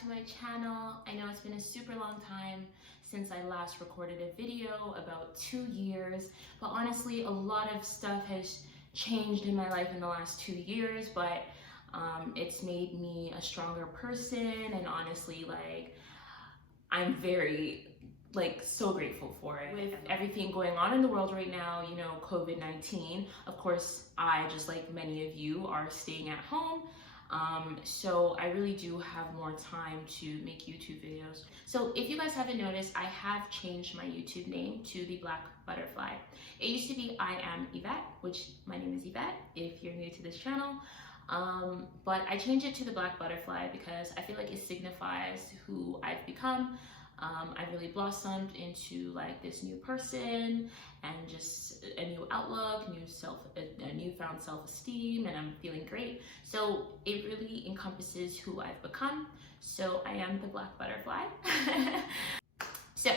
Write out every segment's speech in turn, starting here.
to my channel. I know it's been a super long time since I last recorded a video, about 2 years, but honestly a lot of stuff has changed in my life in the last 2 years, but it's made me a stronger person, and honestly, like, I'm very so grateful for it. With everything going on in the world right now, you know, COVID-19, of course, I, just like many of you, are staying at home. So I really do have more time to make YouTube videos. So if you guys haven't noticed, I have changed my YouTube name to the Black Butterfly. It used to be I Am Yvette, which my name is Yvette if you're new to this channel. But I changed it to the Black Butterfly because I feel like it signifies who I've become. I really blossomed into like this new person and just a new outlook, a newfound self-esteem, and I'm feeling great. So it really encompasses who I've become. So I am the Black Butterfly. So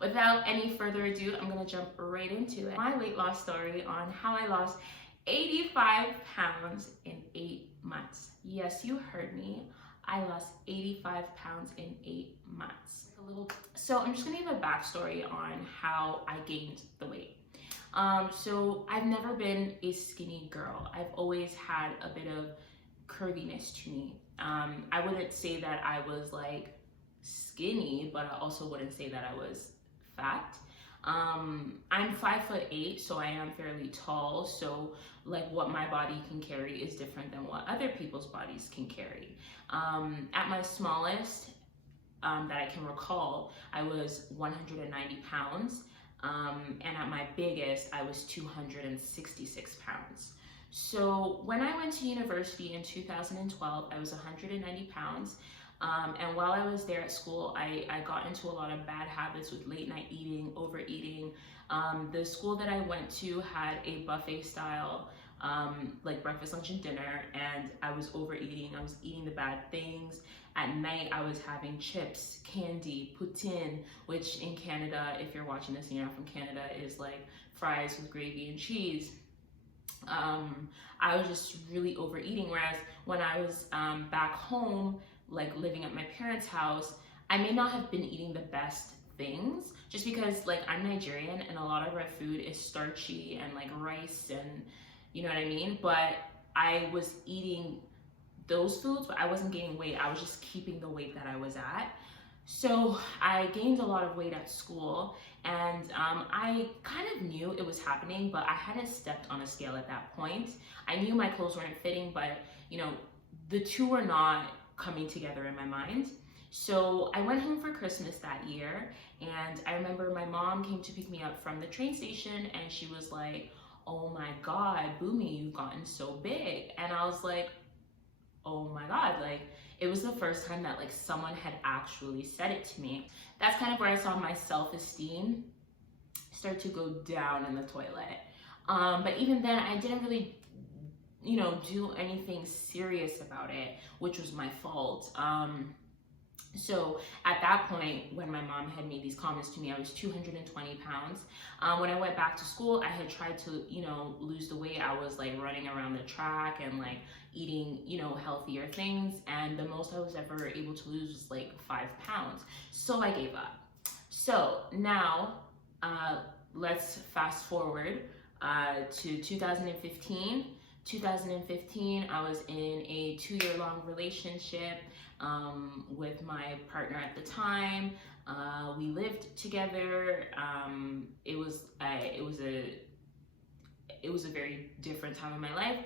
without any further ado, I'm gonna jump right into it. My weight loss story on how I lost 85 pounds in 8 months. Yes, you heard me. I lost 85 pounds in 8 months. So I'm just gonna give a backstory on how I gained the weight. So I've never been a skinny girl. I've always had a bit of curviness to me. I wouldn't say that I was like skinny, but I also wouldn't say that I was fat. I'm 5'8", so I am fairly tall. So like what my body can carry is different than what other people's bodies can carry. At my smallest that I can recall, I was 190 pounds. And at my biggest, I was 266 pounds. So when I went to university in 2012, I was 190 pounds. And while I was there at school, I got into a lot of bad habits with late night eating, overeating. The school that I went to had a buffet style, like breakfast, lunch, and dinner, and I was overeating. I was eating the bad things. At night, I was having chips, candy, poutine, which in Canada, if you're watching this and you're not from Canada, is like fries with gravy and cheese. I was just really overeating, whereas when I was back home, like living at my parents' house, I may not have been eating the best things, just because like I'm Nigerian and a lot of our food is starchy and like rice and you know what I mean, but I was eating those foods, but I wasn't gaining weight. I was just keeping the weight that I was at. So I gained a lot of weight at school, and I kind of knew it was happening, but I hadn't stepped on a scale at that point. I knew my clothes weren't fitting, but you know, the two were not coming together in my mind. So I went home for Christmas that year, and I remember my mom came to pick me up from the train station, and she was like, "Oh my God, Boomy, you've gotten so big." And I was like, oh my God, like it was the first time that like someone had actually said it to me. That's kind of where I saw my self-esteem start to go down in the toilet. But even then, I didn't really, you know, do anything serious about it, which was my fault. So at that point, when my mom had made these comments to me, I was 220 pounds. When I went back to school, I had tried to, you know, lose the weight. I was like running around the track and like eating, you know, healthier things. And the most I was ever able to lose was like 5 pounds. So I gave up. So now let's fast forward to 2015. 2015, I was in a 2-year-long relationship with my partner at the time. We lived together. It was a very different time in my life.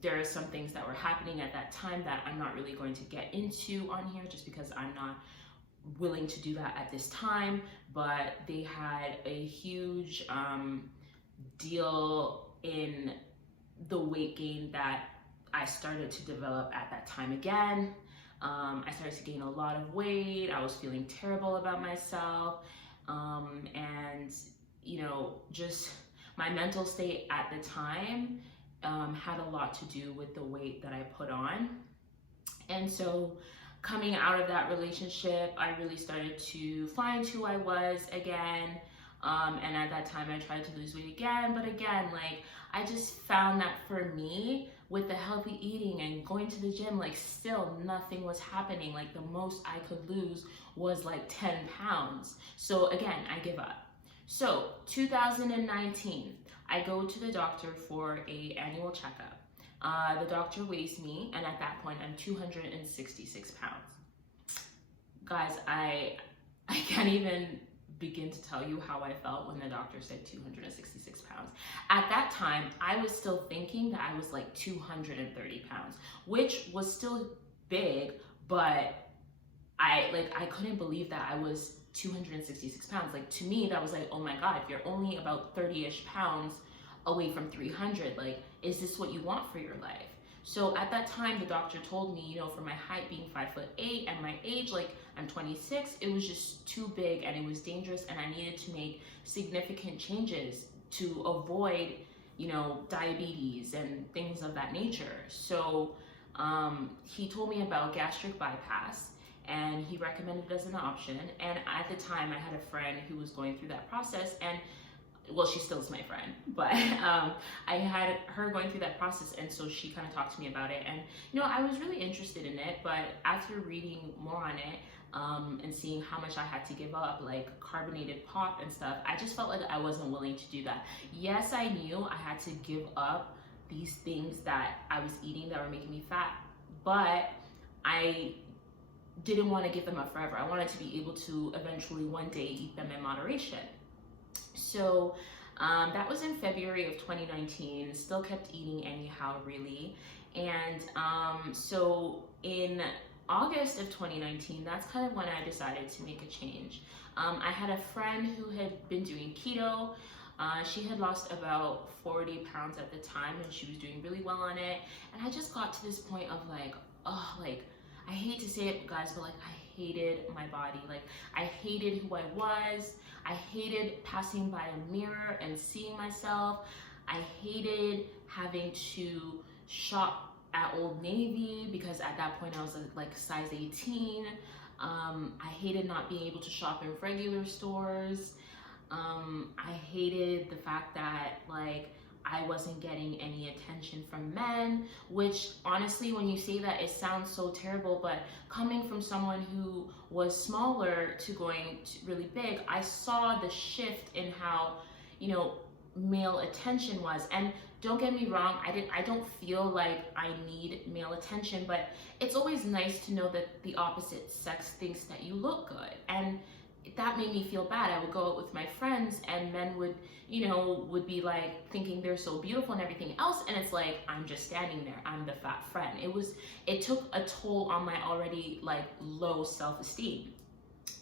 There are some things that were happening at that time that I'm not really going to get into on here, just because I'm not willing to do that at this time. But they had a huge deal in the weight gain that I started to develop at that time again. I started to gain a lot of weight. I was feeling terrible about myself. And, you know, just my mental state at the time had a lot to do with the weight that I put on. And so coming out of that relationship, I really started to find who I was again. And at that time I tried to lose weight again, but again, like I just found that for me, with the healthy eating and going to the gym, like still nothing was happening. Like the most I could lose was like 10 pounds. So again, I give up. So 2019, I go to the doctor for a annual checkup. The doctor weighs me, and at that point, I'm 266 pounds. Guys, I can't even begin to tell you how I felt when the doctor said 266 pounds. At that time, I was still thinking that I was like 230 pounds, which was still big, but I couldn't believe that I was 266 pounds. Like to me, that was like, oh my God, if you're only about 30-ish pounds away from 300, like, is this what you want for your life? So at that time, the doctor told me, you know, for my height being 5'8" and my age, like I'm 26, it was just too big and it was dangerous, and I needed to make significant changes to avoid, you know, diabetes and things of that nature. So he told me about gastric bypass, and he recommended it as an option. And at the time, I had a friend who was going through that process, and well, she still is my friend, but I had her going through that process, and so she kind of talked to me about it. And you know, I was really interested in it, but after reading more on it and seeing how much I had to give up, like carbonated pop and stuff, I just felt like I wasn't willing to do that. Yes, I knew I had to give up these things that I was eating that were making me fat, but I didn't want to give them up forever. I wanted to be able to eventually one day eat them in moderation. So that was in February of 2019, still kept eating anyhow, really. And so in August of 2019, that's kind of when I decided to make a change. I had a friend who had been doing keto. She had lost about 40 pounds at the time, and she was doing really well on it. And I just got to this point of like, oh, like, I hate to say it, guys, but like I hated my body. Like I hated who I was. I hated passing by a mirror and seeing myself. I hated having to shop at Old Navy because at that point I was like size 18. I hated not being able to shop in regular stores. I hated the fact that like I wasn't getting any attention from men, which honestly, when you say that, it sounds so terrible, but coming from someone who was smaller to going to really big, I saw the shift in how, you know, male attention was. And don't get me wrong, I don't feel like I need male attention, but it's always nice to know that the opposite sex thinks that you look good. And that made me feel bad. I would go out with my friends and men would, you know, would be like thinking they're so beautiful and everything else. And it's like, I'm just standing there. I'm the fat friend. It took a toll on my already like low self-esteem.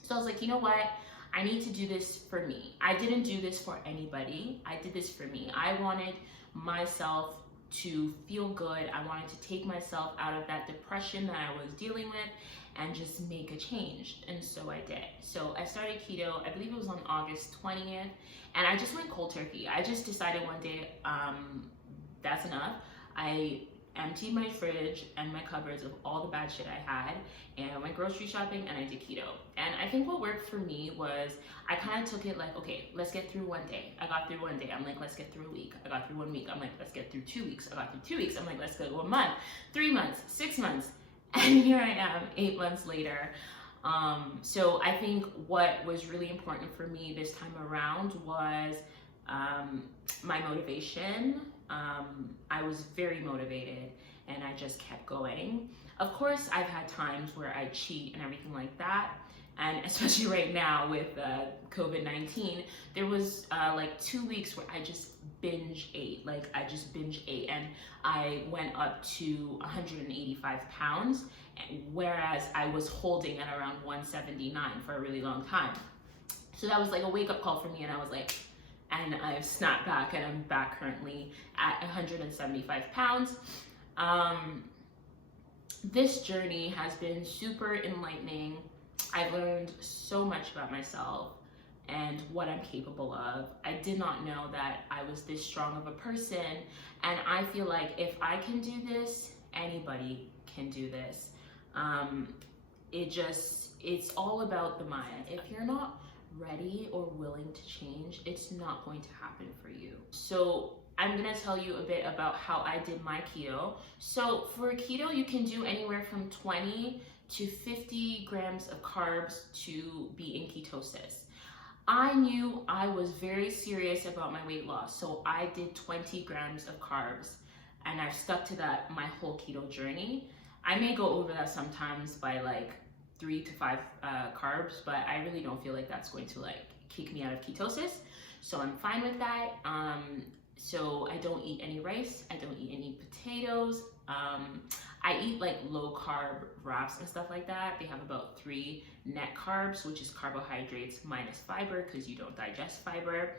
So I was like, you know what? I need to do this for me. I didn't do this for anybody. I did this for me. I wanted myself to feel good. I wanted to take myself out of that depression that I was dealing with and just make a change. And so I did. So I started keto, I believe it was on August 20th, and I just went cold turkey. I just decided one day, that's enough. I emptied my fridge and my cupboards of all the bad shit I had, and I went grocery shopping and I did keto. And I think what worked for me was I kind of took it like, okay, let's get through one day. I got through one day. I'm like, let's get through a week. I got through 1 week. I'm like, let's get through 2 weeks. I got through 2 weeks. I'm like, let's go to a month, 3 months, 6 months. And here I am 8 months later. So I think what was really important for me this time around was my motivation. I was very motivated and I just kept going. Of course, I've had times where I cheat and everything like that. And especially right now with COVID-19, there was like 2 weeks where I just binge ate. Like I just binge ate, and I went up to 185 pounds, whereas I was holding at around 179 for a really long time. So that was like a wake-up call for me, and I was like, and I've snapped back, and I'm back currently at 175 pounds. This journey has been super enlightening. I've learned so much about myself and what I'm capable of. I did not know that I was this strong of a person, and I feel like if I can do this, anybody can do this. It's all about the mind. If you're not ready or willing to change, it's not going to happen for you. So I'm gonna tell you a bit about how I did my keto. So for keto, you can do anywhere from 20 to 50 grams of carbs to be in ketosis. I knew I was very serious about my weight loss, so I did 20 grams of carbs, and I've stuck to that my whole keto journey. I may go over that sometimes by like 3 to 5 carbs, but I really don't feel like that's going to like kick me out of ketosis, so I'm fine with that. So I don't eat any rice, I don't eat any potatoes. I eat like low carb wraps and stuff like that. They have about 3 net carbs, which is carbohydrates minus fiber because you don't digest fiber.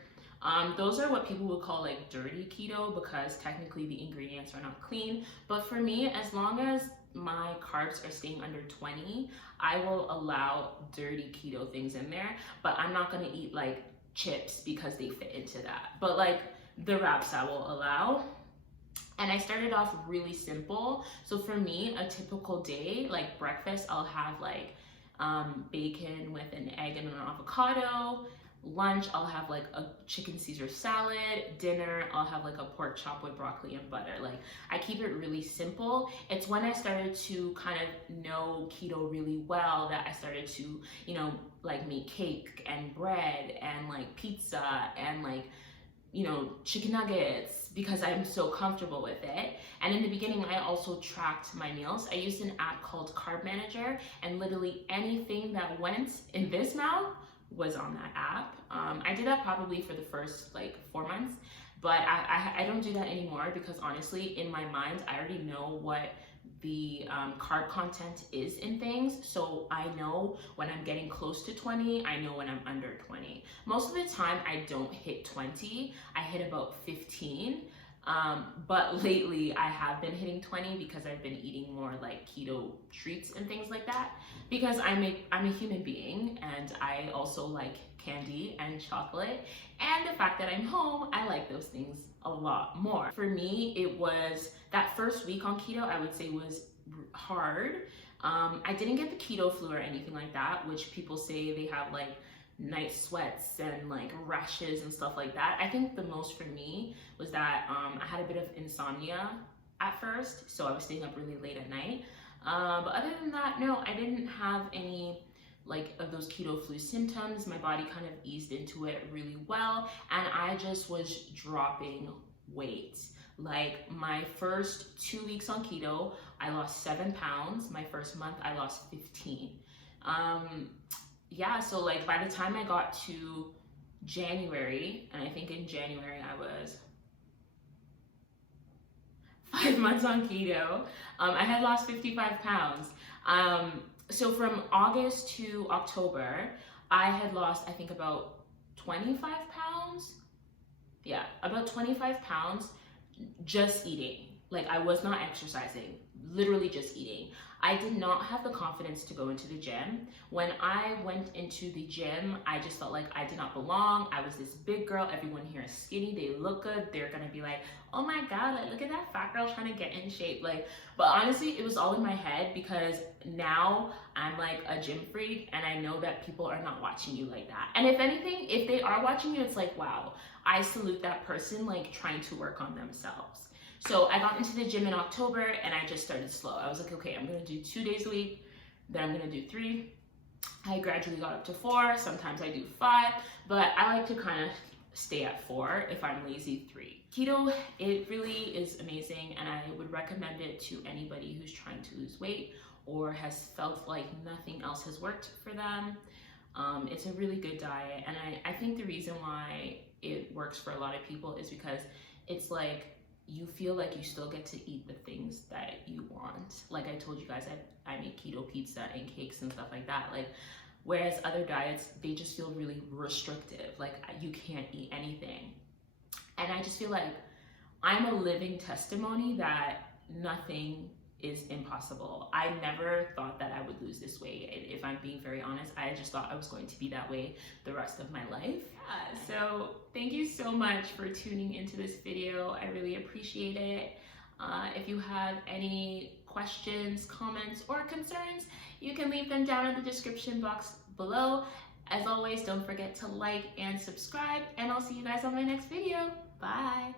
Those are what people would call like dirty keto because technically the ingredients are not clean. But for me, as long as my carbs are staying under 20, I will allow dirty keto things in there, but I'm not gonna eat like chips because they fit into that. But like the wraps I will allow. And I started off really simple. So for me, a typical day, like breakfast, I'll have like bacon with an egg and an avocado. Lunch, I'll have like a chicken Caesar salad. Dinner, I'll have like a pork chop with broccoli and butter. Like I keep it really simple. It's when I started to kind of know keto really well that I started to, you know, like make cake and bread and like pizza and like, you know, chicken nuggets because I'm so comfortable with it. And in the beginning, I also tracked my meals. I used an app called Carb Manager, and literally anything that went in this mouth was on that app. I did that probably for the first like 4 months, but I don't do that anymore because honestly, in my mind, I already know what the carb content is in things. So I know when I'm getting close to 20, I know when I'm under 20. Most of the time I don't hit 20, I hit about 15. But lately I have been hitting 20 because I've been eating more like keto treats and things like that because I'm a human being and I also like candy and chocolate, and the fact that I'm home, I like those things a lot more. For me, it was that first week on keto, I would say was hard. I didn't get the keto flu or anything like that, which people say they have like night sweats and like rashes and stuff like that. I think the most for me was that I had a bit of insomnia at first, so I was staying up really late at night. But other than that, no, I didn't have any like of those keto flu symptoms. My body kind of eased into it really well, and I just was dropping weight. Like my first 2 weeks on keto, I lost 7 pounds. My first month, I lost 15. Yeah, so like by the time I got to January, and I think in January I was 5 months on keto, I had lost 55 pounds. So from August to October, I had lost, I think, about 25 pounds. Yeah, about 25 pounds just eating. Like I was not exercising, literally just eating. I did not have the confidence to go into the gym. When I went into the gym, I just felt like I did not belong. I was this big girl. Everyone here is skinny. They look good. They're gonna be like, oh my God, like, look at that fat girl trying to get in shape. Like, but honestly, it was all in my head because now I'm like a gym freak and I know that people are not watching you like that. And if anything, if they are watching you, it's like, wow, I salute that person like trying to work on themselves. So I got into the gym in October and I just started slow. I was like, okay, I'm gonna do 2 days a week, then I'm gonna do 3. I gradually got up to 4, sometimes I do 5, but I like to kind of stay at 4. If I'm lazy, 3. Keto, it really is amazing and I would recommend it to anybody who's trying to lose weight or has felt like nothing else has worked for them. It's a really good diet, and I think the reason why it works for a lot of people is because it's like, you feel like you still get to eat the things that you want. Like I told you guys, I make keto pizza and cakes and stuff like that. Like, whereas other diets, they just feel really restrictive. Like you can't eat anything. And I just feel like I'm a living testimony that nothing is impossible. I never thought that I would lose this weight. If I'm being very honest, I just thought I was going to be that way the rest of my life. Yeah, so thank you so much for tuning into this video. I really appreciate it. If you have any questions, comments, or concerns, you can leave them down in the description box below. As always, don't forget to like and subscribe, and I'll see you guys on my next video. Bye.